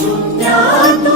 ശൂന്യാത്മ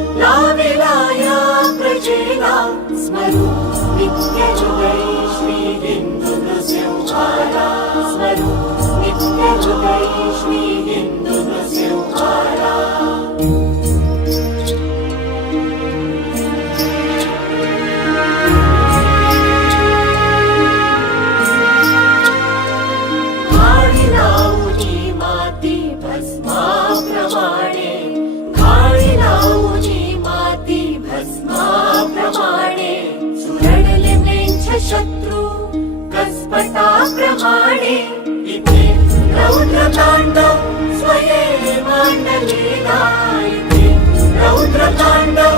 प्रमाणे इति रौद्रकाण्डौ स्वये माण्डलीला इति रौद्रकाण्डौ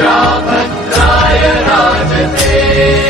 Brahman Raya Raja Deva